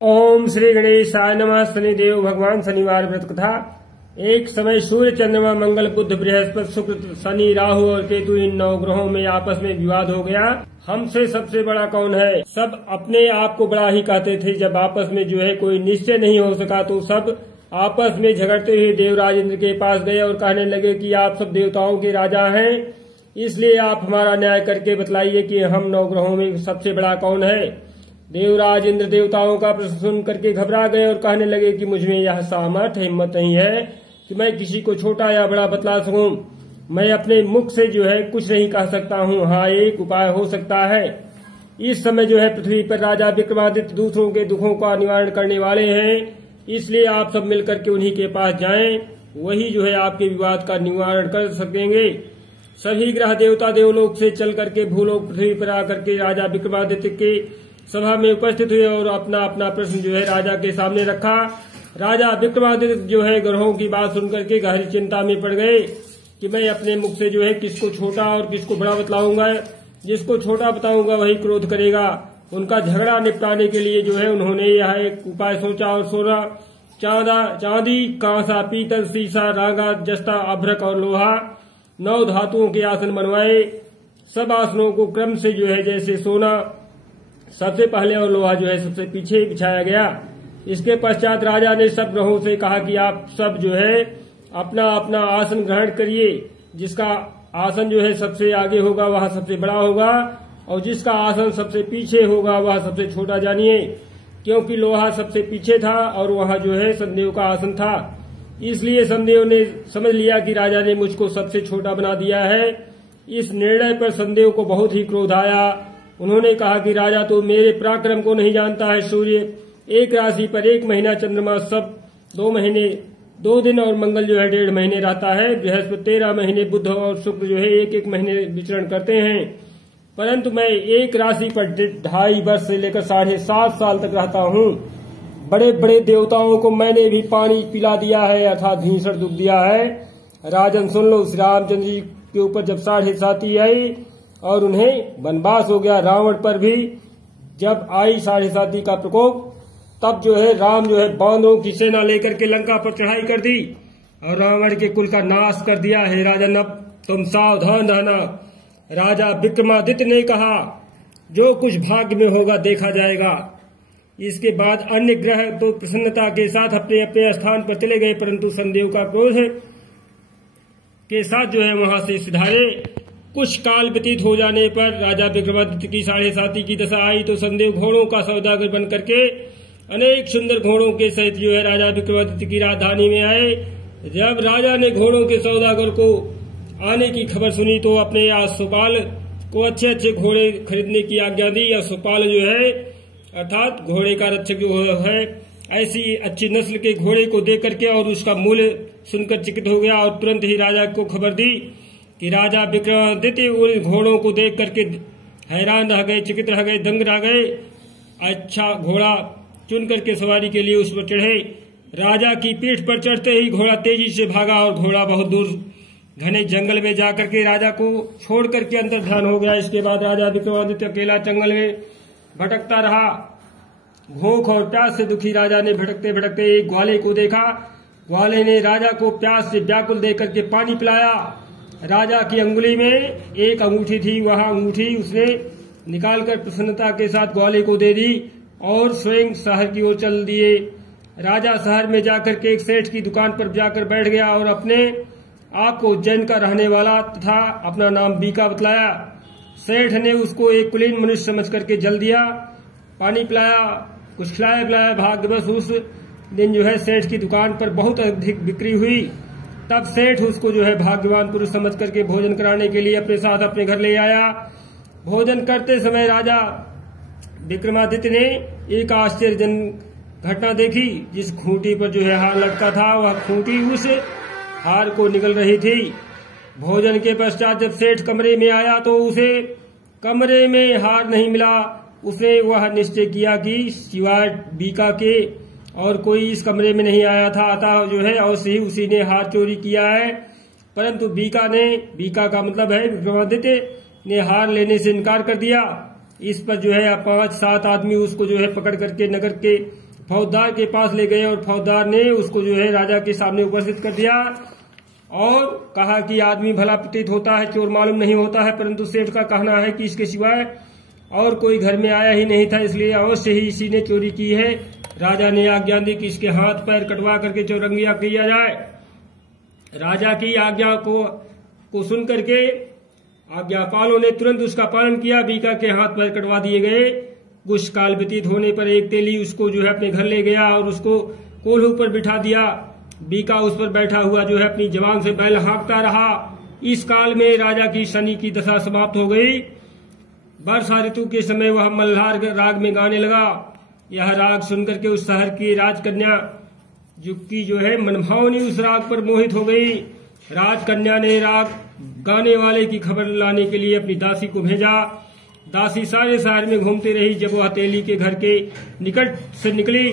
ओम श्री गणेशाय नमः। शनिदेव भगवान शनिवार व्रत कथा। एक समय सूर्य, चंद्रमा, मंगल, बुध, बृहस्पति, शुक्र, शनि, राहु और केतु इन 9 ग्रहों में आपस में विवाद हो गया। हमसे सबसे बड़ा कौन है। सब अपने आप को बड़ा ही कहते थे। जब आपस में जो है कोई निश्चय नहीं हो सका तो सब आपस में झगड़ते हुए देवराज इंद्र के पास गए और कहने लगे कि आप सब देवताओं के राजा हैं, इसलिए आप हमारा न्याय करके बतलाइए कि हम 9 ग्रहों में सबसे बड़ा कौन है। देवराज इंद्र देवताओं का प्रश्न सुन करके घबरा गए और कहने लगे कि मुझ में यह सामर्थ्य हिम्मत नहीं है कि मैं किसी को छोटा या बड़ा बतला सकूं। मैं अपने मुख से जो है कुछ नहीं कह सकता हूं। हाँ, एक उपाय हो सकता है। इस समय जो है पृथ्वी पर राजा विक्रमादित्य दूसरों के दुखों का निवारण करने वाले हैं, इसलिए आप सब मिलकर के उन्हीं के पास जाएं। वही जो है आपके विवाद का निवारण कर सकेंगे। सभी ग्रह देवता देवलोक से चल करके भूलोक पृथ्वी पर आकर के राजा विक्रमादित्य के सभा में उपस्थित हुए और अपना अपना प्रश्न जो है राजा के सामने रखा। राजा विक्रमादित्य जो है ग्रहों की बात सुनकर के गहरी चिंता में पड़ गए कि मैं अपने मुख से जो है किसको छोटा और किसको बड़ा बतलाऊंगा। जिसको छोटा बताऊंगा वही क्रोध करेगा। उनका झगड़ा निपटाने के लिए जो है उन्होंने यह एक उपाय सोचा और सोना, चांदी, कांसा, पीतल, शीशा, रागा, जस्ता, अभ्रक और लोहा 9 धातुओं के आसन बनवाए। सब आसनों को क्रम से जो है जैसे सोना सबसे पहले और लोहा जो है सबसे पीछे बिछाया गया। इसके पश्चात राजा ने सब ग्रहों से कहा कि आप सब जो है अपना अपना आसन ग्रहण करिए। जिसका आसन जो है सबसे आगे होगा वह सबसे बड़ा होगा और जिसका आसन सबसे पीछे होगा वह सबसे छोटा जानिए। क्योंकि लोहा सबसे पीछे था और वह जो है संदेव का आसन था, इसलिए संदेव ने समझ लिया कि राजा ने मुझको सबसे छोटा बना दिया है। इस निर्णय पर संदेव को बहुत ही क्रोध आया। उन्होंने कहा कि राजा तो मेरे पराक्रम को नहीं जानता है। सूर्य एक राशि पर 1 महीना, चंद्रमा सब 2 महीने 2 दिन और मंगल जो है 1.5 महीने रहता है। बृहस्पति 13 महीने, बुध और शुक्र जो है 1-1 महीने विचरण करते हैं। परंतु मैं एक राशि पर 2.5 वर्ष से लेकर 7.5 साल तक रहता हूँ। बड़े बड़े देवताओं को मैंने भी पानी पिला दिया है, अर्थात भीषण दुख दिया है। राजन सुन लो, श्री रामचंद्र जी के ऊपर जब 7.5 आई और उन्हें वनवास हो गया, रावण पर भी जब आई 7.5 का प्रकोप, तब जो है राम जो है बांदरों की सेना लेकर के लंका पर चढ़ाई कर दी और रावण के कुल का नाश कर दिया। हे राजन, अब तुम सावधान रहना। राजा विक्रमादित्य ने कहा, जो कुछ भाग्य में होगा देखा जाएगा। इसके बाद अन्य ग्रह तो प्रसन्नता के साथ अपने अपने स्थान पर चले गए, परंतु संदेव का क्रोध के साथ जो है वहां से सिधारे। कुछ काल व्यतीत हो जाने पर राजा विक्रमादित्य की 7.5 की दशा आई तो संदेव घोड़ों का सौदागर बन करके अनेक सुंदर घोड़ों के सहित जो है राजा विक्रमादित्य की राजधानी में आए। जब राजा ने घोड़ों के सौदागर को आने की खबर सुनी तो अपने सुपाल को अच्छे अच्छे घोड़े खरीदने की आज्ञा दी। या सुपाल जो है अर्थात घोड़े का रक्षक जो है ऐसी अच्छी नस्ल के घोड़े को देख करके और उसका मूल्य सुनकर चकित हो गया और तुरंत ही राजा को खबर दी कि राजा विक्रमादित्य उन घोड़ों को देख करके हैरान रह गए, चकित रह गए, दंग रह गए। अच्छा घोड़ा चुन करके सवारी के लिए उस पर चढ़े। राजा की पीठ पर चढ़ते ही घोड़ा तेजी से भागा और घोड़ा बहुत दूर घने जंगल में जाकर के राजा को छोड़ करके अंतर ध्यान हो गया। इसके बाद राजा विक्रमादित्य अकेला जंगल में भटकता रहा। भूख और प्यास से दुखी राजा ने भटकते भटकते एक ग्वाले को देखा। ग्वाले ने राजा को प्यास से व्याकुल देख करके पानी पिलाया। राजा की अंगुली में एक अंगूठी थी, वह अंगूठी उसने निकालकर प्रसन्नता के साथ ग्वाले को दे दी और स्वयं शहर की ओर चल दिए। राजा शहर में जाकर के एक सेठ की दुकान पर जाकर बैठ गया और अपने आप को उज्जैन का रहने वाला तथा अपना नाम बीका बतलाया। सेठ ने उसको एक कुलीन मनुष्य समझ करके जल दिया, पानी पिलाया, कुछ खिलाया पिलाया। भाग्यवश उस दिन जो है सेठ की दुकान पर बहुत अधिक बिक्री हुई। तब सेठ उसको जो है भाग्यवान पुरुष समझ करके भोजन कराने के लिए अपने साथ अपने घर ले आया। भोजन करते समय राजा विक्रमादित्य ने एक आश्चर्यजनक घटना देखी। जिस खूंटी पर जो है हार लटका था वह खूंटी उस हार को निकल रही थी। भोजन के पश्चात जब सेठ कमरे में आया तो उसे कमरे में हार नहीं मिला। उसने वह निश्चय किया कि सिवाय बीका के और कोई इस कमरे में नहीं आया था, अतः जो है अवश्य ही उसी ने हार चोरी किया है। परंतु बीका का मतलब है विक्रमादित्य ने हार लेने से इनकार कर दिया। इस पर जो है 5-7 आदमी उसको जो है पकड़ करके नगर के फौजदार के पास ले गए और फौजदार ने उसको जो है राजा के सामने उपस्थित कर दिया और कहा कि आदमी भला प्रतीत होता है, चोर मालूम नहीं होता है, परंतु सेठ का कहना है कि इसके सिवाय और कोई घर में आया ही नहीं था, इसलिए अवश्य ही इसी ने चोरी की है। राजा ने आज्ञा दी कि इसके हाथ पैर कटवा करके चौरंगिया किया जाए। राजा की आज्ञा को सुन करके आज्ञापालों ने तुरंत उसका पालन किया। बीका के हाथ पैर कटवा दिए गए। कुछ काल व्यतीत होने पर एक तेली उसको जो है अपने घर ले गया और उसको कोल्हू पर बिठा दिया। बीका उस पर बैठा हुआ जो है अपनी जवान से बैल हाँकता रहा। इस काल में राजा की शनि की दशा समाप्त हो गई। वर्षा ऋतु के समय वह मल्हार राग में गाने लगा। यह राग सुनकर के उस शहर की राजकन्या की जो है मनभावनी उस राग पर मोहित हो गई। राजकन्या ने राग गाने वाले की खबर लाने के लिए अपनी दासी को भेजा। दासी सारे शहर में घूमती रही। जब वह तेली के घर के निकट से निकली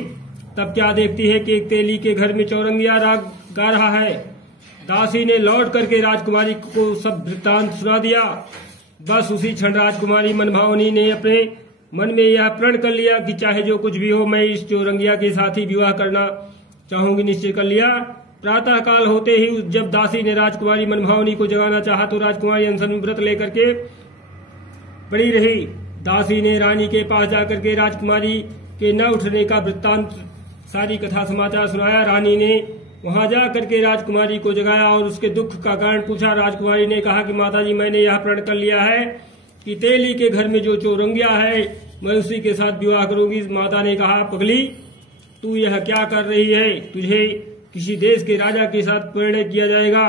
तब क्या देखती है कि एक तेली के घर में चौरंगिया राग गा रहा है। दासी ने लौट करके राजकुमारी को सब वृत्तांत सुना दिया। बस उसी क्षण राजकुमारी मनभावनी ने अपने मन में यह प्रण कर लिया कि चाहे जो कुछ भी हो, मैं इस चौरंगिया के साथ ही विवाह करना चाहूंगी। निश्चय कर लिया। प्रातः काल होते ही जब दासी ने राजकुमारी मनभावनी को जगाना चाहा तो राजकुमारी अनशन में व्रत लेकर के पड़ी रही। दासी ने रानी के पास जाकर के राजकुमारी के न उठने का वृत्तांत सारी कथा समाचार सुनाया। रानी ने वहां जाकर के राजकुमारी को जगाया और उसके दुख का कारण पूछा। राजकुमारी ने कहा कि माताजी, मैंने यह प्रण कर लिया है कि तेली के घर में जो चौरंगिया है मैं उसी के साथ विवाह करूंगी। माता ने कहा, पगली, तू यह क्या कर रही है? तुझे किसी देश के राजा के साथ परिणय किया जाएगा।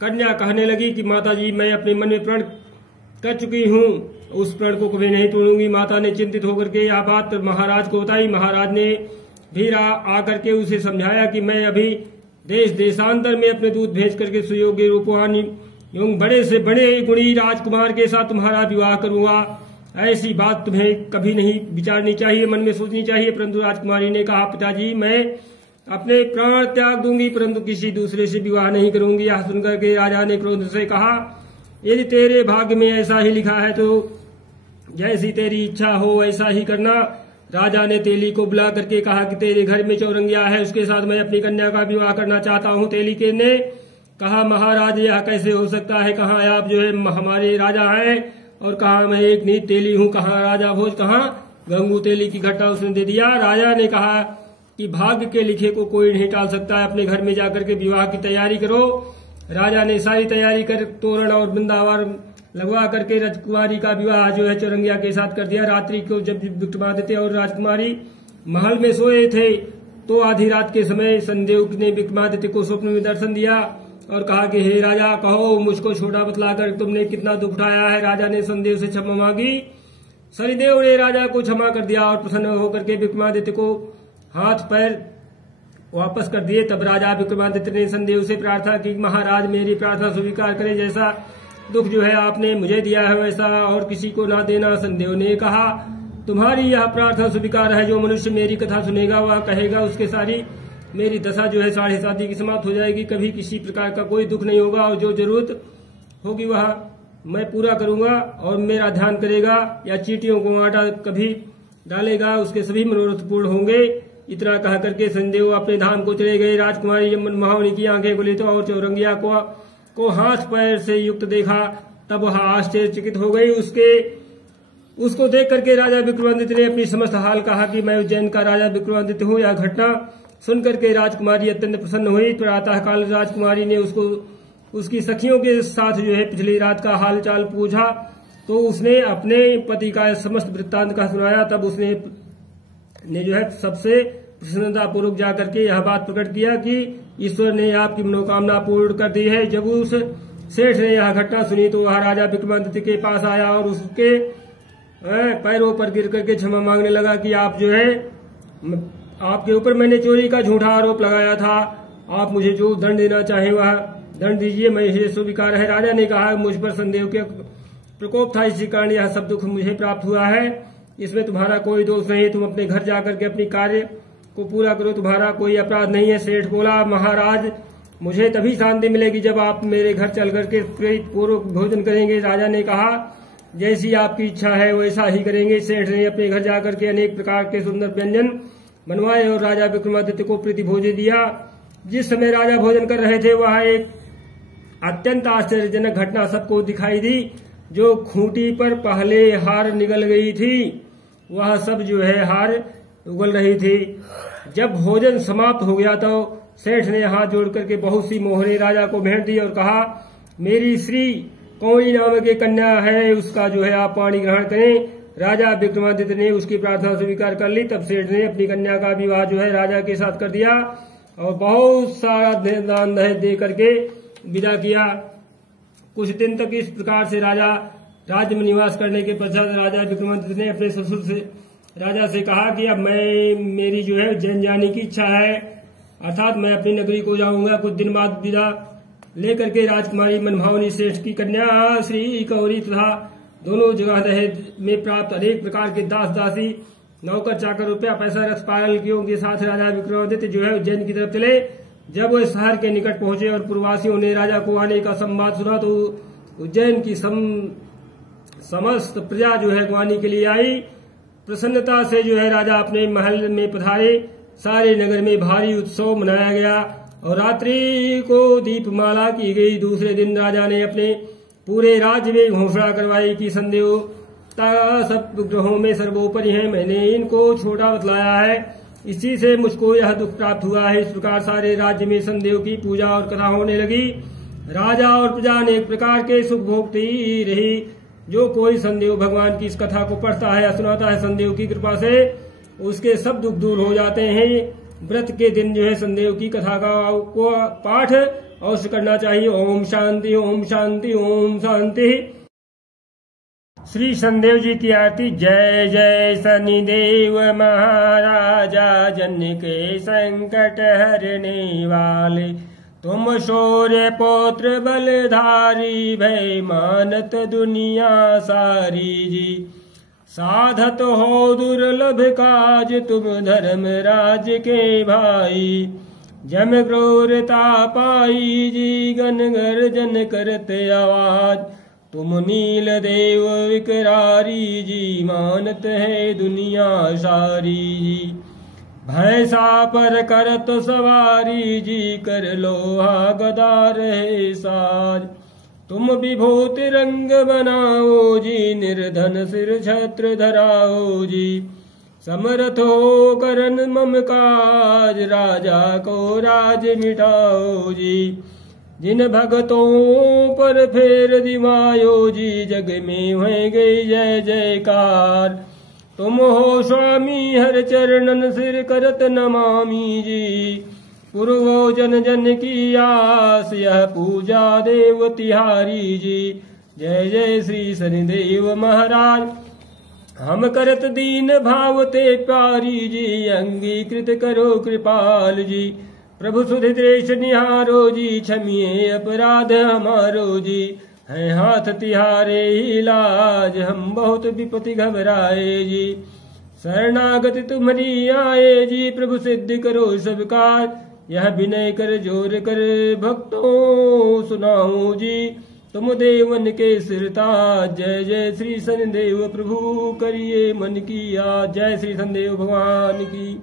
कन्या कहने लगी कि माताजी, मैं अपने मन में प्रण कर चुकी हूँ, उस प्रण को कभी नहीं तोड़ूंगी। माता ने चिंतित होकर के यह बात महाराज को बताई। महाराज ने भी आकर के उसे समझाया कि मैं अभी देश देशांतर में अपने दूत भेज करके सुयोग्य रूपवान एवं बड़े से बड़े गुणी राजकुमार के साथ तुम्हारा विवाह करूंगा। ऐसी बात तुम्हें कभी नहीं विचारनी चाहिए, मन में सोचनी चाहिए। परंतु राजकुमारी ने कहा, पिताजी, मैं अपने प्राण त्याग दूंगी परंतु किसी दूसरे से विवाह नहीं करूंगी। यह सुनकर के राजा ने क्रोध से कहा, यदि तेरे भाग्य में ऐसा ही लिखा है तो जैसी तेरी इच्छा हो वैसा ही करना। राजा ने तेली को बुला करके कहा कि तेरे घर में चौरंगिया है, उसके साथ मैं अपनी कन्या का विवाह करना चाहता हूँ। तेली के ने कहा, महाराज, यह कैसे हो सकता है? कहाँ आप जो है हमारे राजा हैं और कहा मैं एक नीच तेली हूँ। कहाँ राजा भोज, कहाँ गंगू? तेली की घटा उसने दे दिया। राजा ने कहा कि भाग्य के लिखे को कोई नहीं टाल सकता है, अपने घर में जाकर के विवाह की तैयारी करो। राजा ने सारी तैयारी कर तोरण और वृंदावन लगवा करके राजकुमारी का विवाह जो है चौरंगिया के साथ कर दिया। रात्रि को जब विक्रमादित्य और राजकुमारी महल में सोए थे तो आधी रात के समय शनिदेव ने विक्रमादित्य को स्वप्न में दर्शन दिया और कहा कि हे राजा, कहो मुझको छोटा बतलाकर तुमने कितना दुख उठाया है। राजा ने शनिदेव से क्षमा मांगी। शनिदेव ने राजा को क्षमा कर दिया और प्रसन्न होकर के विक्रमादित्य को हाथ पैर वापस कर दिए। तब राजा विक्रमादित्य ने शनिदेव से प्रार्थना की, महाराज, मेरी प्रार्थना स्वीकार करें। जैसा दुख जो है आपने मुझे दिया है वैसा और किसी को ना देना। शनिदेव ने कहा, तुम्हारी यह प्रार्थना स्वीकार है। जो मनुष्य मेरी कथा सुनेगा वह कहेगा उसके सारी मेरी दशा जो है 7.5 की समाप्त हो जाएगी। कभी किसी प्रकार का कोई दुख नहीं होगा और जो जरूरत होगी वह मैं पूरा करूंगा और मेरा ध्यान करेगा या चींटियों को आटा कभी डालेगा, उसके सभी मनोरथ पूर्ण होंगे। इतना कह करके शनिदेव अपने धाम को चले गए। राजकुमारी जब मनभावनी की आंखें खुली तो और चौरंगिया को हाथ पैर से युक्त देखा तब वह आश्चर्यचकित हो गई। उसको देख करके राजा विक्रमादित्य ने अपनी समस्त हाल कहा कि मैं उज्जैन का राजा विक्रमादित्य हूँ। यह घटना सुनकर के राजकुमारी अत्यंत प्रसन्न हुई। प्रातः काल राजकुमारी ने उसकी सखियों के साथ जो है पिछली रात का हाल चाल पूछा तो उसने अपने पति का समस्त वृत्तांत का सुनाया। तब उसने जो है सबसे प्रसन्नता पूर्वक जाकर के यह बात प्रकट किया कि ईश्वर ने आपकी मनोकामना पूर्ण कर दी है। जब उस सेठ ने यह घटना सुनी तो वह राजा विक्रमादित्य के पास आया और उसके पैरों पर गिर करके क्षमा मांगने लगा कि आप जो है आपके ऊपर मैंने चोरी का झूठा आरोप लगाया था। आप मुझे जो दंड देना चाहे वह दंड दीजिए, मैं इसे स्वीकार है। राजा ने कहा, मुझ पर संदेह के प्रकोप था, इसी कारण यह सब दुख मुझे प्राप्त हुआ है। इसमें तुम्हारा कोई दोष नहीं। तुम अपने घर जाकर के अपनी कार्य को पूरा करो, तुम्हारा कोई अपराध नहीं है। सेठ बोला, महाराज, मुझे तभी शांति मिलेगी जब आप मेरे घर चल करके प्रीत पूर्वक भोजन करेंगे। राजा ने कहा, जैसी आपकी इच्छा है वैसा ही करेंगे। सेठ ने अपने घर जाकर के अनेक प्रकार के सुंदर व्यंजन बनवाए और राजा विक्रमादित्य को प्रीति भोजन दिया। जिस समय राजा भोजन कर रहे थे वहां एक अत्यंत आश्चर्यजनक घटना सबको दिखाई दी। जो खूंटी पर पहले हार निकल गई थी वह सब जो है हार उगल रही थी। जब भोजन समाप्त हो गया तो सेठ ने हाथ जोड़ करके बहुत सी मोहरें राजा को भेंट दी और कहा, मेरी श्री कौड़ी नाम की कन्या है, उसका जो है आप पानी ग्रहण करें। राजा विक्रमादित्य ने उसकी प्रार्थना स्वीकार कर ली। तब सेठ ने अपनी कन्या का विवाह जो है राजा के साथ कर दिया और बहुत सारा दान दहेज दे करके विदा किया। कुछ दिन तक इस प्रकार से राजा राज्य में निवास करने के पश्चात राजा विक्रमादित्य ने अपने ससुर से राजा से कहा कि अब मेरी जो है उज्जैन जाने की इच्छा है, अर्थात मैं अपनी नगरी को जाऊंगा। कुछ दिन बाद विदा लेकर के राजकुमारी मनभावनी श्रेष्ठ की कन्या श्री कौरी तथा दोनों जगह दहेज में प्राप्त अनेक प्रकार के दास दासी नौकर चाकर रुपया पैसा रथ पालकियों के साथ राजा विक्रमादित्य जो है उज्जैन की तरफ चले। जब वह शहर के निकट पहुंचे और पूर्ववासियों ने राजा को आने का संवाद सुना तो उज्जैन की समस्त प्रजा जो है ग्वानी के लिए आई। प्रसन्नता से जो है राजा अपने महल में पधारे। सारे नगर में भारी उत्सव मनाया गया और रात्रि को दीपमाला की गई। दूसरे दिन राजा ने अपने पूरे राज्य में घोषणा करवाई कि संदेवता सब ग्रहों में सर्वोपरि है, मैंने इनको छोटा बतलाया है, इसी से मुझको यह दुख प्राप्त हुआ है। इस प्रकार सारे राज्य में संदेव की पूजा और कथा होने लगी। राजा और प्रजा अनेक प्रकार के सुख भोगती रही। जो कोई संदेव भगवान की इस कथा को पढ़ता है या सुनाता है, संदेव की कृपा से उसके सब दुख दूर हो जाते हैं। व्रत के दिन जो है संदेव की कथा को पाठ अवश्य करना चाहिए। ओम शांति ओम शांति ओम शांति। श्री संदेव जी की आरती। जय जय शनिदेव महाराजा, जन के संकट हरने वाले, तुम शौर्य पौत्र बलधारी, भय मानत दुनिया सारी जी। साधत हो दुर्लभ काज, तुम धर्म राज के भाई, जम क्रूरता पाई जी, गन गर्जन करते आवाज, तुम नील देव विकरारी जी, मानत है दुनिया सारी जी। भैंसा पर करत सवारी जी, कर लोहा गदा रहे साज, तुम विभूति रंग बनाओ जी, निर्धन सिर छत्र धराओ जी। समर्थ हो करन मम काज, राजा को राज मिटाओ जी। जिन भगतों पर फेर दिवायो जी, जग में हुए गई जय जयकार। तुम हो स्वामी हर चरणन सिर करत नमामि जी, पूर्वो जन जन की आस, यह पूजा देव तिहारी जी। जय जय श्री शनिदेव महाराज। हम करत दीन भाव ते प्यारी जी, अंगीकृत करो कृपाल जी। प्रभु सुध देश निहारो जी, क्षमिए अपराध हमारो जी। है हाथ तिहारे ही लाज, हम बहुत विपत्ति घबराए जी। शरणागति तुम्हारी आए जी, प्रभु सिद्ध करो सब काज। यह विनय कर जोर कर भक्तों सुनाऊं जी, तुम देवन के सिरताज। जय जय श्री शनिदेव प्रभु, करिए मन की याद। जय श्री शनिदेव भगवान की।